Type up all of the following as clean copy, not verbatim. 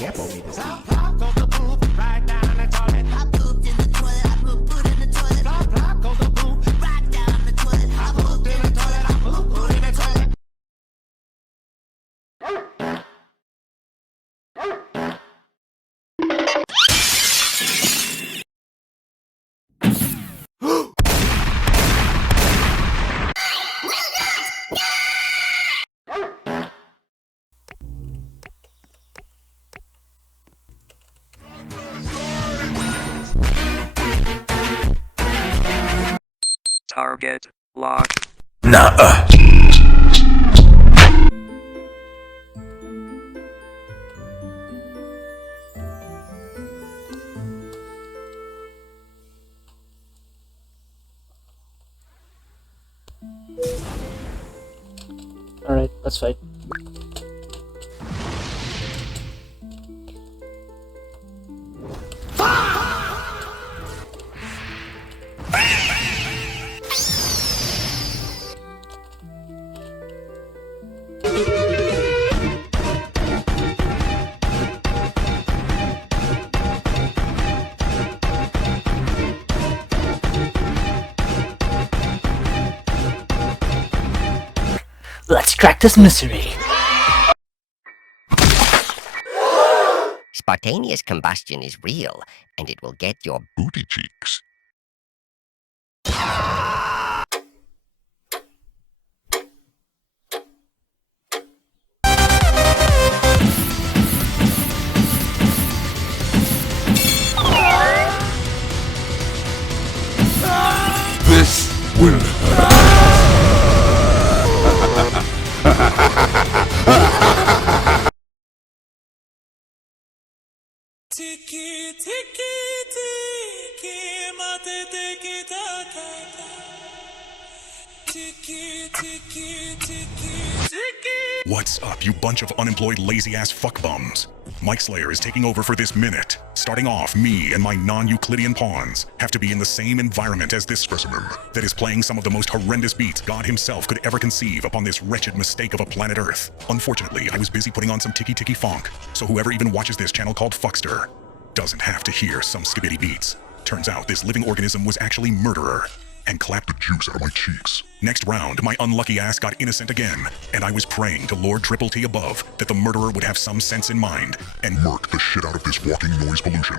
shampoo me this week. Target locked. Nuh-uh. Alright, let's fight. Let's crack this mystery. Spontaneous combustion is real, and it will get your booty cheeks. This will Tiki tiki tiki mate tiki taka. Tiki tiki tiki tiki. What's up, you bunch of unemployed lazy-ass fuckbums? MikeSlayer is taking over for this minute. Starting off, me and my non-Euclidean pawns have to be in the same environment as this specimen that is playing some of the most horrendous beats God himself could ever conceive upon this wretched mistake of a planet Earth. Unfortunately, I was busy putting on some tiki-tiki funk, so whoever even watches this channel called Fuckster doesn't have to hear some skibbity beats. Turns out this living organism was actually Murderer, and clapped the juice out of my cheeks. Next round, my unlucky ass got innocent again, and I was praying to Lord Triple T above that the Murderer would have some sense in mind and murk the shit out of this walking noise pollution.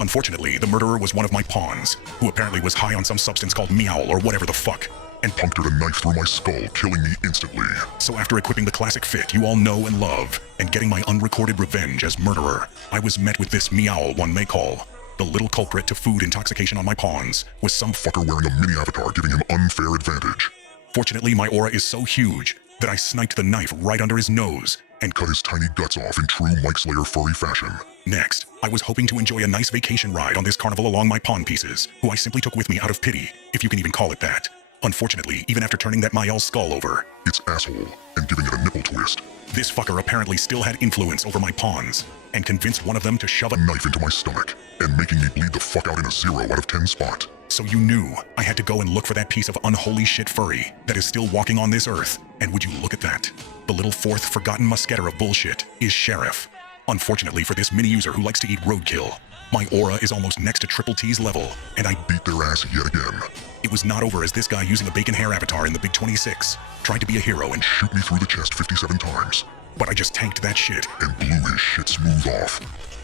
Unfortunately, the Murderer was one of my pawns, who apparently was high on some substance called meow or whatever the fuck, and punctured a knife through my skull, killing me instantly. So after equipping the classic fit you all know and love, and getting my unrecorded revenge as Murderer, I was met with this meow one may call the little culprit to food intoxication on my pawns, was some fucker wearing a mini avatar giving him unfair advantage. Fortunately, my aura is so huge that I sniped the knife right under his nose and cut his tiny guts off in true MikeSlayer furry fashion. Next, I was hoping to enjoy a nice vacation ride on this carnival along my pawn pieces, who I simply took with me out of pity, if you can even call it that. Unfortunately, even after turning that Mayal's skull over, its asshole, and giving it a nipple twist, this fucker apparently still had influence over my pawns, and convinced one of them to shove a knife into my stomach, and making me bleed the fuck out in a 0 out of 10 spot. So you knew I had to go and look for that piece of unholy shit furry that is still walking on this earth, and would you look at that? The little fourth forgotten musketeer of bullshit is Sheriff. Unfortunately for this mini-user who likes to eat roadkill, my aura is almost next to Triple T's level, and I beat their ass yet again. It was not over as this guy using a bacon hair avatar in the Big 26 tried to be a hero and shoot me through the chest 57 times. But I just tanked that shit and blew his shit smooth off.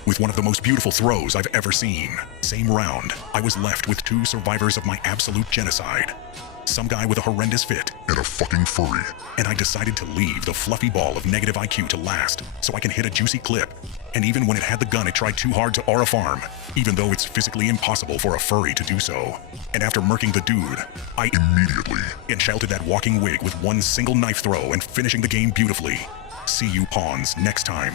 With one of the most beautiful throws I've ever seen. Same round, I was left with 2 survivors of my absolute genocide. Some guy with a horrendous fit, and a fucking furry. And I decided to leave the fluffy ball of negative IQ to last, so I can hit a juicy clip. And even when it had the gun, it tried too hard to aura farm, even though it's physically impossible for a furry to do so. And after murking the dude, I immediately enchanted that walking wig with one single knife throw and finishing the game beautifully. See you pawns next time.